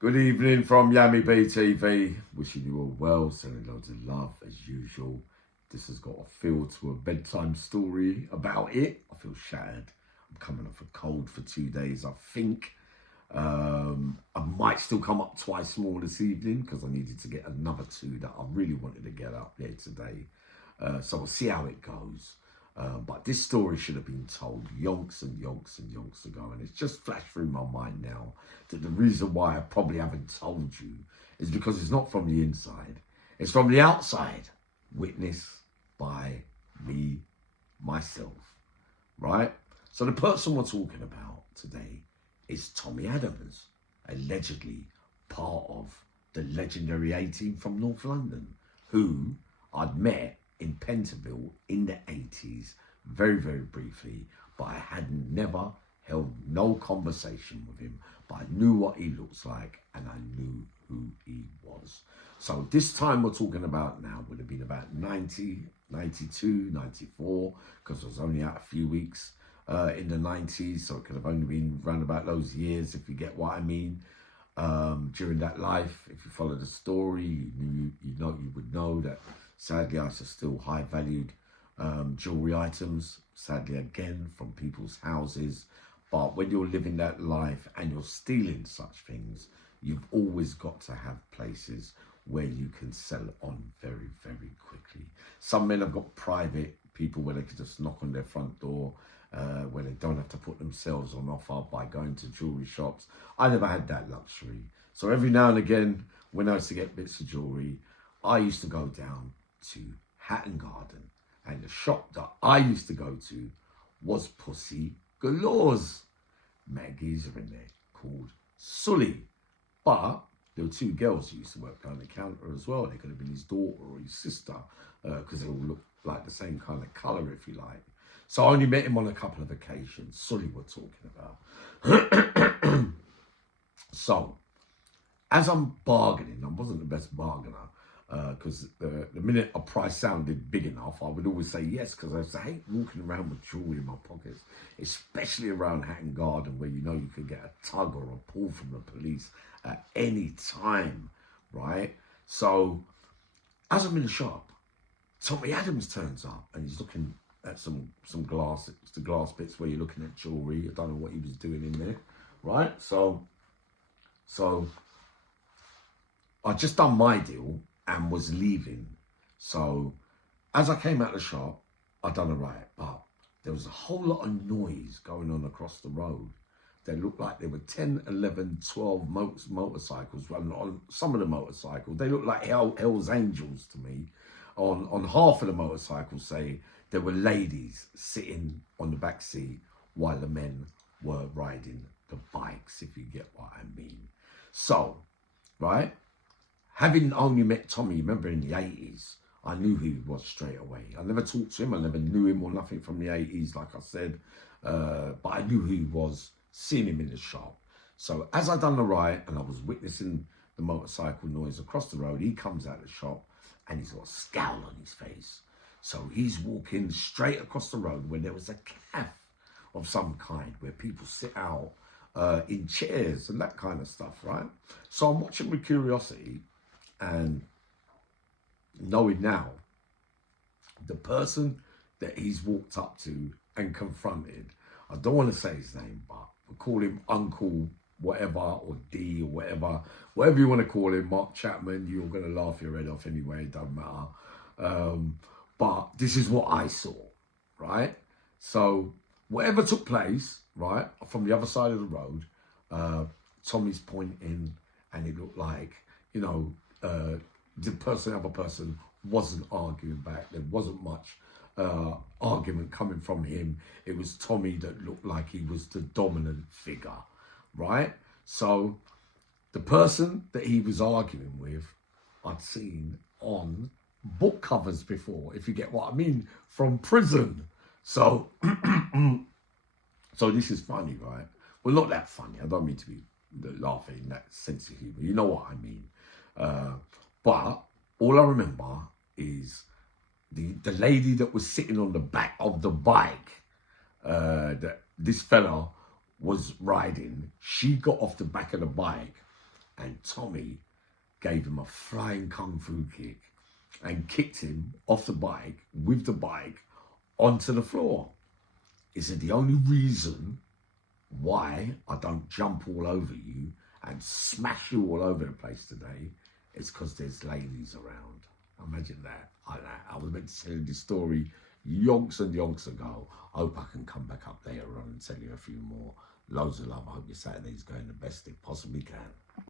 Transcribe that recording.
Good evening from Yummy BTV. Wishing you all well, sending loads of love as usual. This has got a feel to a bedtime story about it. I feel shattered. I'm coming off a cold for 2 days, I think. I might still come up twice more this evening because I needed to get another 2 that I really wanted to get up there today. So we'll see how it goes. But this story should have been told yonks and yonks and yonks ago, and it's just flashed through my mind now that the reason why I probably haven't told you is because it's not from the inside, it's from the outside, witnessed by me, myself, right? So the person we're talking about today is Tommy Adams, allegedly part of the legendary A-Team from North London, who I'd met in Pentonville in the 80s, very, very briefly, but I had never held no conversation with him, but I knew what he looks like and I knew who he was. So this time we're talking about now would have been about 90, 92, 94, because I was only out a few weeks in the 90s, so it could have only been around about those years, if you get what I mean. During that life, if you follow the story, you would know that sadly I still high valued jewelry items, sadly again from people's houses. But when you're living that life and you're stealing such things, you've always got to have places where you can sell on very, very quickly. Some men have got private people where they can just knock on their front door, where they don't have to put themselves on offer by going to jewelry shops. I never had that luxury. So every now and again, when I used to get bits of jewelry, I used to go down to Hatton Garden, and the shop that I used to go to was Pussy Galore's. Met a geezer in there called Sully, but there were 2 girls who used to work behind the counter as well. They could have been his daughter or his sister, because they all looked like the same kind of colour, if you like. So I only met him on a couple of occasions. Sully we're talking about. So as I'm bargaining, I wasn't the best bargainer, because the minute a price sounded big enough, I would always say yes, because I hate walking around with jewelry in my pockets, especially around Hatton Garden, where you know you could get a tug or a pull from the police at any time, right? So as I'm in the shop, Tommy Adams turns up and he's looking at some glass, it's the glass bits where you're looking at jewelry. I don't know what he was doing in there, right? So I just done my deal and was leaving. So as I came out of the shop, I done a right, but there was a whole lot of noise going on across the road. They looked like there were 10, 11, 12 motorcycles running on some of the motorcycles. They looked like Hell's Angels to me. On half of the motorcycles, say, there were ladies sitting on the back seat while the men were riding the bikes, if you get what I mean. So, right? Having only met Tommy, remember in the 80s, I knew who he was straight away. I never talked to him, I never knew him or nothing from the 80s, like I said, but I knew who he was, seeing him in the shop. So as I done the ride and I was witnessing the motorcycle noise across the road, he comes out of the shop and he's got a scowl on his face. So he's walking straight across the road where there was a cafe of some kind where people sit out in chairs and that kind of stuff, right? So I'm watching with curiosity, and knowing now, the person that he's walked up to and confronted, I don't want to say his name, but we'll call him Uncle whatever, or D, or whatever you want to call him, Mark Chapman. You're going to laugh your head off anyway, it doesn't matter. But this is what I saw, right? So whatever took place, right, from the other side of the road, Tommy's pointing, and it looked like, you know, the other person wasn't arguing back. There wasn't much argument coming from him. It was Tommy that looked like he was the dominant figure, right? So the person that he was arguing with, I'd seen on book covers before, if you get what I mean, from prison. So so this is funny, right? Well, not that funny. I don't mean to be laughing in that sense of humor. You know what I mean. But all I remember is the lady that was sitting on the back of the bike that this fella was riding. She got off the back of the bike and Tommy gave him a flying kung fu kick and kicked him off the bike with the bike onto the floor. He said, the only reason why I don't jump all over you and smash you all over the place today is because there's ladies around. Imagine that. I was meant to tell you this story yonks and yonks ago. I hope I can come back up later on and tell you a few more. Loads of love. I hope your Saturday's going the best it possibly can.